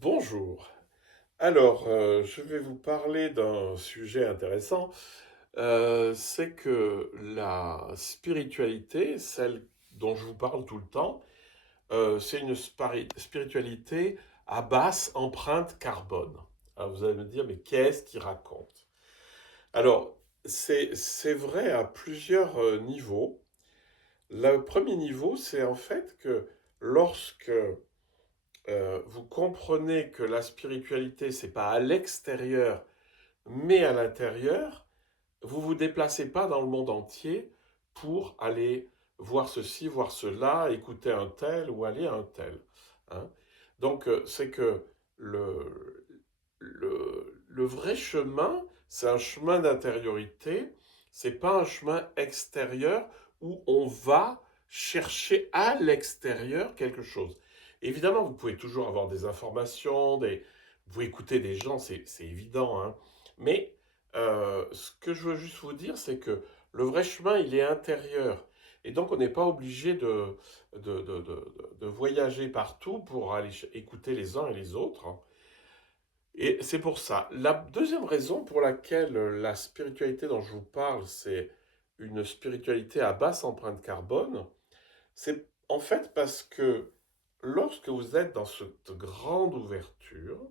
Bonjour. Alors, je vais vous parler d'un sujet intéressant. C'est que la spiritualité, celle dont je vous parle tout le temps, c'est une spiritualité à basse empreinte carbone. Alors, vous allez me dire, mais qu'est-ce qu'il raconte? Alors, c'est vrai à plusieurs niveaux. Le premier niveau, c'est en fait que lorsque vous comprenez que la spiritualité, c'est pas à l'extérieur, mais à l'intérieur, vous vous déplacez pas dans le monde entier pour aller voir ceci, voir cela, écouter un tel ou aller à un tel. Hein. Donc, c'est que le, le vrai chemin, c'est un chemin d'intériorité, c'est pas un chemin extérieur où on va chercher à l'extérieur quelque chose. Évidemment, vous pouvez toujours avoir des informations, vous pouvez écouter des gens, c'est évident, hein. Mais ce que je veux juste vous dire, c'est que le vrai chemin, il est intérieur. Et donc, on n'est pas obligé de voyager partout pour aller écouter les uns et les autres, hein. Et c'est pour ça. La deuxième raison pour laquelle la spiritualité dont je vous parle, c'est une spiritualité à basse empreinte carbone, c'est en fait parce que lorsque vous êtes dans cette grande ouverture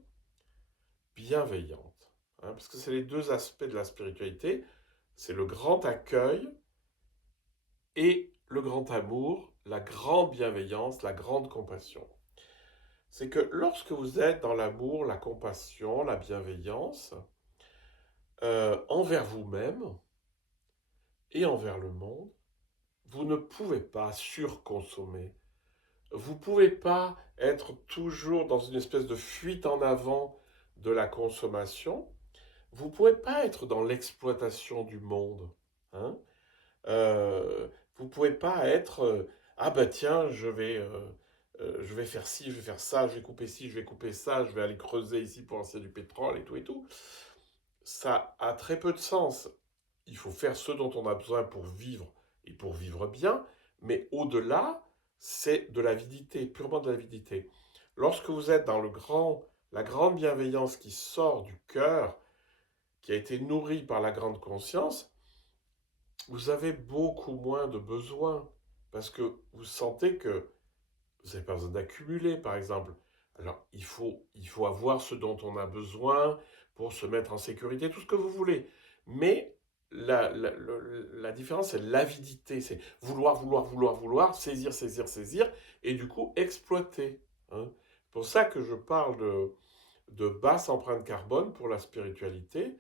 bienveillante, hein, parce que c'est les deux aspects de la spiritualité, c'est le grand accueil et le grand amour, la grande bienveillance, la grande compassion. C'est que lorsque vous êtes dans l'amour, la compassion, la bienveillance, envers vous-même et envers le monde, vous ne pouvez pas surconsommer. Vous ne pouvez pas être toujours dans une espèce de fuite en avant de la consommation. Vous ne pouvez pas être dans l'exploitation du monde. Hein. Vous ne pouvez pas être ah ben tiens, je vais faire ci, je vais faire ça, je vais couper ci, je vais couper ça, je vais aller creuser ici pour lancer du pétrole et tout et tout. Ça a très peu de sens. Il faut faire ce dont on a besoin pour vivre et pour vivre bien, mais au-delà, c'est de l'avidité, purement de l'avidité. Lorsque vous êtes dans la grande bienveillance qui sort du cœur, qui a été nourrie par la grande conscience, vous avez beaucoup moins de besoins parce que vous sentez que vous n'avez pas besoin d'accumuler, par exemple. Alors, il faut avoir ce dont on a besoin pour se mettre en sécurité, tout ce que vous voulez. Mais la différence, c'est l'avidité. C'est vouloir, vouloir, vouloir, vouloir, saisir, saisir, saisir, et du coup, exploiter. Hein. C'est pour ça que je parle de basse empreinte carbone pour la spiritualité.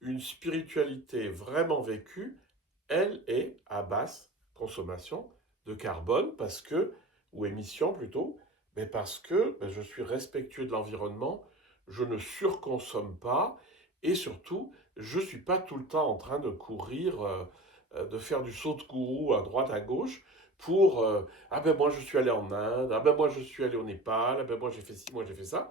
Une spiritualité vraiment vécue, elle est à basse consommation de carbone parce que, ou émission plutôt, mais parce que je suis respectueux de l'environnement, je ne surconsomme pas et surtout, je ne suis pas tout le temps en train de courir, de faire du saut de courroux à droite, à gauche pour ah ben moi je suis allé en Inde, ah ben moi je suis allé au Népal, ah ben moi j'ai fait ci, moi j'ai fait ça.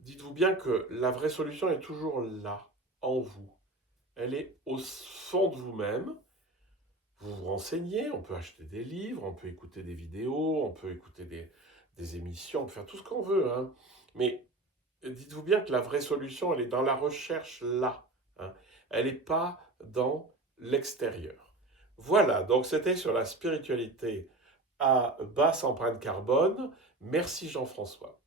Dites-vous bien que la vraie solution est toujours là, en vous. Elle est au fond de vous-même. Vous vous renseignez, on peut acheter des livres, on peut écouter des vidéos, on peut écouter des émissions, on peut faire tout ce qu'on veut. Hein. Mais dites-vous bien que la vraie solution, elle est dans la recherche là. Hein. Elle n'est pas dans l'extérieur. Voilà, donc c'était sur la spiritualité à basse empreinte carbone. Merci Jean-François.